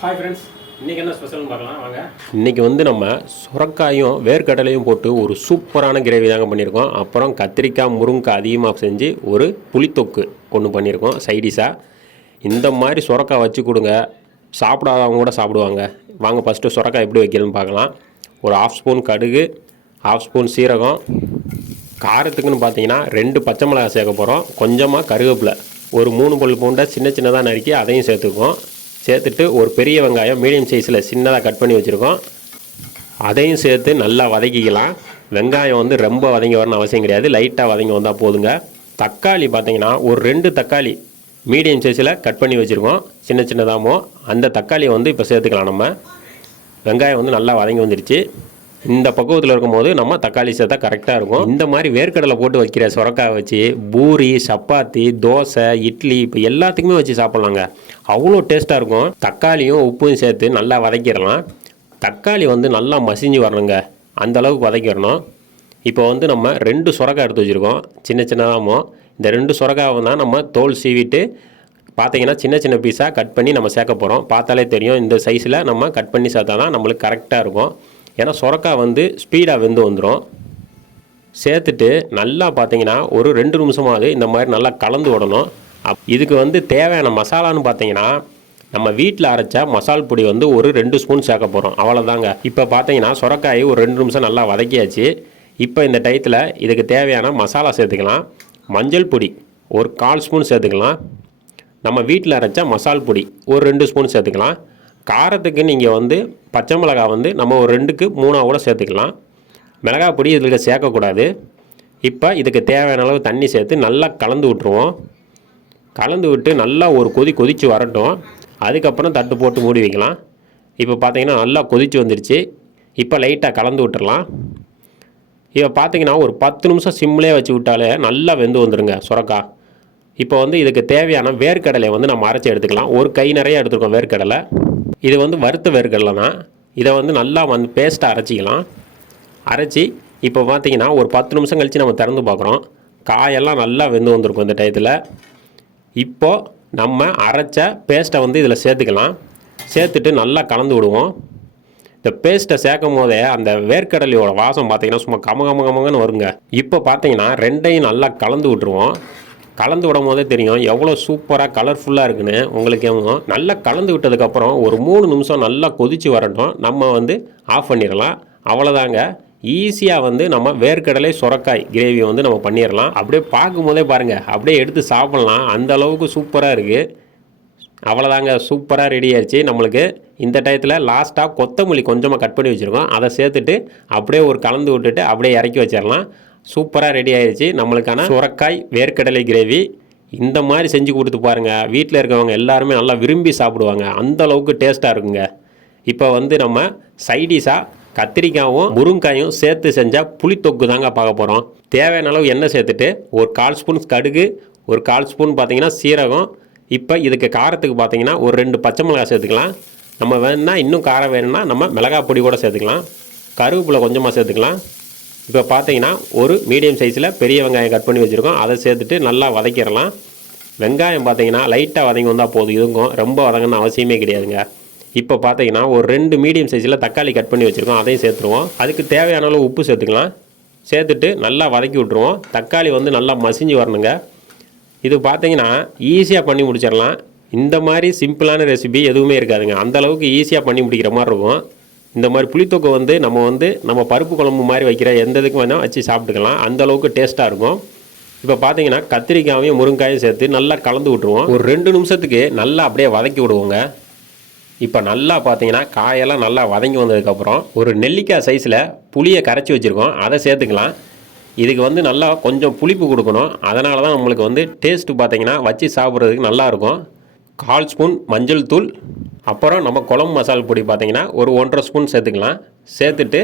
Hi friends, இன்றைக்கி என்ன ஸ்பெஷல்னு பார்க்கலாம் வாங்க. இன்றைக்கி வந்து நம்ம சுரக்காயும் வேர்க்கடலையும் போட்டு ஒரு சூப்பரான கிரேவி தாங்க பண்ணியிருக்கோம். அப்புறம் கத்திரிக்காய் முருங்கைக்காய் அதிகமாக செஞ்சு ஒரு புளித்தொக்கு ஒன்று பண்ணியிருக்கோம் சைடிஷாக. இந்த மாதிரி சுரக்காய் வச்சு கொடுங்க, சாப்பிடாதவங்க கூட சாப்பிடுவாங்க. வாங்க ஃபஸ்ட்டு சுரக்காய் எப்படி வைக்கணும்னு பார்க்கலாம். ஒரு 1/2 ஸ்பூன் கடுகு, 1/2 ஸ்பூன் சீரகம், காரத்துக்குன்னு பார்த்தீங்கன்னா 2 பச்சை மிளகாய் சேர்க்க போகிறோம். கொஞ்சமாக கருவேப்பிலை, ஒரு 3 பல் பூண்டை சின்ன சின்னதாக நறுக்கி அதையும் சேர்த்துக்குவோம். சேர்த்துட்டு ஒரு பெரிய வெங்காயம் மீடியம் சைஸில் சின்னதாக கட் பண்ணி வச்சுருக்கோம், அதையும் சேர்த்து நல்லா வதக்கிக்கலாம். வெங்காயம் வந்து ரொம்ப வதங்கி வரணும் அவசியம் கிடையாது, லைட்டாக வதங்கி வந்தால் போதுங்க. தக்காளி பார்த்திங்கன்னா ஒரு 2 தக்காளி மீடியம் சைஸில் கட் பண்ணி வச்சுருக்கோம், சின்ன சின்னதாமோ. அந்த தக்காளியை வந்து இப்போ சேர்த்துக்கலாம். நம்ம வெங்காயம் வந்து நல்லா வதங்கி வந்துடுச்சு. இந்த பக்குவத்தில் இருக்கும்போது நம்ம தக்காளி சேர்த்தா கரெக்டாக இருக்கும். இந்த மாதிரி வேர்க்கடலை போட்டு வைக்கிற சுரக்காய் வச்சு பூரி, சப்பாத்தி, தோசை, இட்லி இப்போ எல்லாத்துக்குமே வச்சு சாப்பிட்லாங்க. அவ்வளோ டேஸ்ட்டாக இருக்கும். தக்காளியும் உப்பும் சேர்த்து நல்லா வதக்கிடலாம். தக்காளி வந்து நல்லா மசிஞ்சு வரணுங்க, அந்தளவுக்கு வதக்கிடணும். இப்போ வந்து நம்ம 2 சுரக்காய் எடுத்து வச்சுருக்கோம், சின்ன சின்னதாகவும். இந்த 2 சுரக்காவை தான் நம்ம தோல் சீவிட்டு பார்த்தீங்கன்னா சின்ன சின்ன பீஸாக கட் பண்ணி நம்ம சேர்க்க போகிறோம். பார்த்தாலே தெரியும், இந்த சைஸில் நம்ம கட் பண்ணி சேர்த்தா தான் நம்மளுக்கு கரெக்டாக இருக்கும். ஏன்னா சுரக்காய் வந்து ஸ்பீடாக வெந்து வந்துடும். சேர்த்துட்டு நல்லா பார்த்தீங்கன்னா ஒரு 2 நிமிஷமாவது இந்த மாதிரி நல்லா கலந்து விடணும். இதுக்கு வந்து தேவையான மசாலான்னு பார்த்தீங்கன்னா நம்ம வீட்டில் அரைச்ச மசால் பொடி வந்து ஒரு 2 ஸ்பூன் சேர்க்க போகிறோம், அவ்வளோதாங்க. இப்போ பார்த்தீங்கன்னா சுரக்காய் ஒரு 2 நிமிஷம் நல்லா வதக்கியாச்சு. இப்போ இந்த டயத்தில் இதுக்கு தேவையான மசாலா சேர்த்துக்கலாம். மஞ்சள் பொடி ஒரு 1/4 ஸ்பூன் சேர்த்துக்கலாம். நம்ம வீட்டில் அரைச்ச மசால் பொடி ஒரு 2 ஸ்பூன் சேர்த்துக்கலாம். காரத்துக்கு நீங்கள் வந்து பச்சை மிளகாய் வந்து நம்ம ஒரு 2க்கு 3 கூட சேர்த்துக்கலாம். மிளகாய் பொடி இதில் சேர்க்கக்கூடாது. இப்போ இதுக்கு தேவையான அளவு தண்ணி சேர்த்து நல்லா கலந்து விட்டுருவோம். கலந்து விட்டு நல்லா ஒரு கொதித்து வரட்டும். அதுக்கப்புறம் தட்டு போட்டு மூடி வைக்கலாம். இப்போ பார்த்தீங்கன்னா நல்லா கொதித்து வந்துடுச்சு. இப்போ லைட்டாக கலந்து விட்டுடலாம். இப்போ பார்த்தீங்கன்னா ஒரு 10 நிமிஷம் சிம்லேயே வச்சு விட்டாலே நல்லா வெந்து வந்துடுங்க சுரக்காய். இப்போ வந்து இதுக்கு தேவையான வேர்க்கடலை வந்து நம்ம அரைச்சி எடுத்துக்கலாம். ஒரு கை நிறைய எடுத்துருக்கோம் வேர்க்கடலை. இது வந்து வறுத்த வேர்க்கடலை தான். இதை வந்து நல்லா வந்து பேஸ்ட்டாக அரைச்சிக்கலாம். அரைச்சி இப்போ பார்த்தீங்கன்னா ஒரு 10 நிமிஷம் கழித்து நம்ம திறந்து பார்க்குறோம். காயெல்லாம் நல்லா வெந்து வந்திருக்கும் இந்த டயத்தில். இப்போது நம்ம அரைச்ச பேஸ்ட்டை வந்து இதில் சேர்த்துக்கலாம். சேர்த்துட்டு நல்லா கலந்து விடுவோம். இந்த பேஸ்ட்டை சேர்க்கும் போதே அந்த வேர்க்கடலையோட வாசம் பார்த்தீங்கன்னா சும்மா கமகமகமங்கன்னு வருங்க. இப்போ பார்த்தீங்கன்னா 2ஐயும் நல்லா கலந்து விட்டுருவோம். கலந்து விடும் போதே தெரியும் எவ்வளோ சூப்பராக கலர்ஃபுல்லாக இருக்குன்னு உங்களுக்கு. நல்லா கலந்து விட்டதுக்கப்புறம் ஒரு 3 நிமிஷம் நல்லா கொதித்து வரட்டும். நம்ம வந்து ஆஃப் பண்ணிடலாம். அவ்வளோதாங்க. ஈஸியாக வந்து நம்ம வேர்க்கடலை சுரக்காய் கிரேவி வந்து நம்ம பண்ணிடலாம். அப்படியே பார்க்கும்போதே பாருங்கள், அப்படியே எடுத்து சாப்பிட்லாம், அந்த அளவுக்கு சூப்பராக இருக்குது. அவ்வளோதாங்க, சூப்பராக ரெடி ஆயிடுச்சு நம்மளுக்கு. இந்த டயத்தில் லாஸ்ட்டாக கொத்தமல்லி கொஞ்சமாக கட் பண்ணி வச்சுருக்கோம், அதை சேர்த்துட்டு அப்படியே ஒரு கலந்து விட்டுட்டு அப்படியே இறக்கி வச்சிடலாம். சூப்பராக ரெடி ஆயிடுச்சு நம்மளுக்கான சுரக்காய் வேர்க்கடலை கிரேவி. இந்த மாதிரி செஞ்சு கொடுத்து பாருங்கள், வீட்டில் இருக்கவங்க எல்லாருமே நல்லா விரும்பி சாப்பிடுவாங்க, அந்த அளவுக்கு டேஸ்ட்டாக இருக்குங்க. இப்போ வந்து நம்ம சைடிஷாக கத்திரிக்காயும் முருங்காயும் சேர்த்து செஞ்சால் புளித்தொக்கு தாங்க பார்க்க போகிறோம். தேவையான அளவு எண்ணெய் சேர்த்துட்டு ஒரு 1/4 ஸ்பூன் கடுகு, ஒரு 1/4 ஸ்பூன் பார்த்தீங்கன்னா சீரகம். இப்போ இதுக்கு காரத்துக்கு பார்த்தீங்கன்னா ஒரு 2 பச்சை மிளகாய் சேர்த்துக்கலாம். நம்ம வேணுன்னா இன்னும் காரம் வேணும்னா நம்ம மிளகாய் பொடி கூட சேர்த்துக்கலாம். கருவேப்பிலை கொஞ்சமாக சேர்த்துக்கலாம். இப்போ பார்த்தீங்கன்னா ஒரு மீடியம் சைஸில் பெரிய வெங்காயம் கட் பண்ணி வச்சுருக்கோம், அதை சேர்த்துட்டு நல்லா வதக்கிடலாம். வெங்காயம் பார்த்தீங்கன்னா லைட்டாக வதங்கி வந்தால் போதும், இதுக்கும் ரொம்ப வதங்கணும்னு அவசியமே கிடையாதுங்க. இப்போ பார்த்தீங்கன்னா ஒரு 2 மீடியம் சைஸில் தக்காளி கட் பண்ணி வச்சுருக்கோம், அதையும் சேர்த்துருவோம். அதுக்கு தேவையான அளவு உப்பு சேர்த்துக்கலாம். சேர்த்துட்டு நல்லா வதக்கி விட்ருவோம். தக்காளி வந்து நல்லா மசிஞ்சு வரணுங்க. இது பார்த்தீங்கன்னா ஈஸியாக பண்ணி முடிச்சிடலாம். இந்த மாதிரி சிம்பிளான ரெசிபி எதுவுமே இருக்காதுங்க, அந்தளவுக்கு ஈஸியாக பண்ணி முடிக்கிற மாதிரி இருக்கும். இந்த மாதிரி புளித்தொக்கு வந்து நம்ம பருப்பு குழம்பு மாதிரி வைக்கிற எந்த இதுக்கும் வேணால் வச்சு சாப்பிட்டுக்கலாம், அந்தளவுக்கு டேஸ்ட்டாக இருக்கும். இப்போ பார்த்தீங்கன்னா கத்திரிக்காயும் முருங்காயும் சேர்த்து நல்லா கலந்து விட்ருவோம். ஒரு 2 நிமிஷத்துக்கு நல்லா அப்படியே வதக்கி விடுவோங்க. இப்போ நல்லா பார்த்தீங்கன்னா காயெல்லாம் நல்லா வதங்கி வந்ததுக்கப்புறம் ஒரு நெல்லிக்காய் சைஸில் புளியை கரைச்சி வச்சுருக்கோம், அதை சேர்த்துக்கலாம். இதுக்கு வந்து நல்லா கொஞ்சம் புளிப்பு கொடுக்கணும், அதனால தான் நம்மளுக்கு வந்து டேஸ்ட்டு பார்த்தீங்கன்னா வச்சு சாப்பிட்றதுக்கு நல்லாயிருக்கும். 1/4 ஸ்பூன் மஞ்சள் தூள், அப்புறம் நம்ம குழம்பு மசாலா பொடி பார்த்தீங்கன்னா ஒரு 1.5 ஸ்பூன் சேர்த்துக்கலாம். சேர்த்துட்டு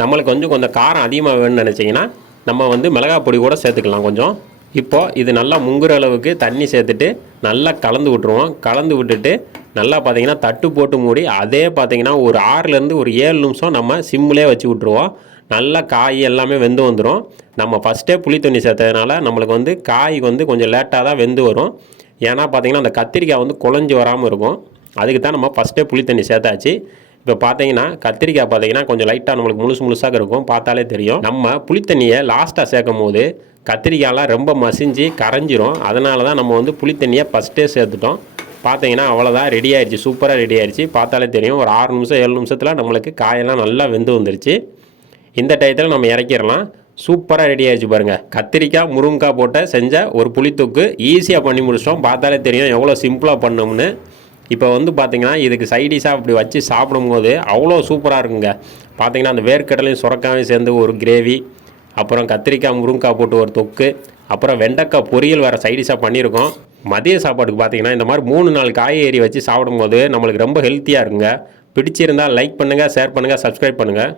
நம்மளுக்கு கொஞ்சம் காரம் அதிகமாக வேணும்னு நினச்சிங்கன்னா நம்ம வந்து மிளகாய் பொடி கூட சேர்த்துக்கலாம் கொஞ்சம். இப்போது இது நல்லா முங்குற அளவுக்கு தண்ணி சேர்த்துட்டு நல்லா கலந்து விட்ருவோம். கலந்து விட்டுட்டு நல்லா பார்த்தீங்கன்னா தட்டு போட்டு மூடி அதே பார்த்தீங்கன்னா ஒரு 6லேருந்து ஒரு 7 நிமிஷம் நம்ம சிம்லேயே வச்சு விட்ருவோம். நல்லா காய் எல்லாமே வெந்து வந்துடும். நம்ம ஃபஸ்ட்டே புளி தண்ணி சேர்த்ததுனால நம்மளுக்கு வந்து காய் வந்து கொஞ்சம் லேட்டாக தான் வெந்து வரும். ஏன்னா பார்த்திங்கன்னா அந்த கத்திரிக்காய் வந்து குழஞ்சி வராமல் இருக்கும், அதுக்கு தான் நம்ம ஃபஸ்ட்டே புளி தண்ணி சேர்த்தாச்சு. இப்போ பார்த்தீங்கன்னா கத்திரிக்காய் பார்த்தீங்கன்னா கொஞ்சம் லைட்டாக நம்மளுக்கு முழுசாக இருக்கும், பார்த்தாலே தெரியும். நம்ம புளித்தண்ணியை லாஸ்ட்டாக சேர்க்கும் போது கத்திரிக்காயெலாம் ரொம்ப மசிஞ்சு கரைஞ்சிரும். அதனால தான் நம்ம வந்து புளித்தண்ணியை ஃபஸ்ட்டே சேர்த்துட்டோம். பார்த்தீங்கன்னா அவ்வளோதான், ரெடி ஆயிடுச்சு, சூப்பராக ரெடி ஆயிடுச்சு. பார்த்தாலே தெரியும், ஒரு 6 நிமிஷம் 7 நிமிஷத்தில் நம்மளுக்கு காயெல்லாம் நல்லா வெந்து வந்துருச்சு. இந்த டயத்தில் நம்ம இறக்கிடலாம். சூப்பராக ரெடி ஆயிடுச்சு பாருங்கள். கத்திரிக்காய் முருங்கைக்காய் போட்ட செஞ்ச ஒரு புளித்தொக்கு ஈஸியாக பண்ணி முடிச்சிட்டோம். பார்த்தாலே தெரியும் எவ்வளோ சிம்பிளாக பண்ணோம்னு. இப்போ வந்து பார்த்திங்கன்னா இதுக்கு சைடிஷாக அப்படி வச்சு சாப்பிடும்போது அவ்வளோ சூப்பராக இருக்குங்க. பார்த்திங்கன்னா அந்த வேர்க்கடலையும் சுரக்காயும் சேர்ந்து ஒரு கிரேவி, அப்புறம் கத்திரிக்காய் முருங்கைக்காய் போட்டு ஒரு தொக்கு, அப்புறம் வெண்டைக்காய் பொரியல் வேறு சைடிஷாக பண்ணியிருக்கோம். மதிய சாப்பாட்டுக்கு பார்த்திங்கன்னா இந்த மாதிரி 3-4 காய்கறி வச்சு சாப்பிடும்போது நம்மளுக்கு ரொம்ப ஹெல்த்தியாக இருக்குங்க. பிடிச்சிருந்தால் லைக் பண்ணுங்கள், ஷேர் பண்ணுங்கள், சப்ஸ்கிரைப் பண்ணுங்கள்.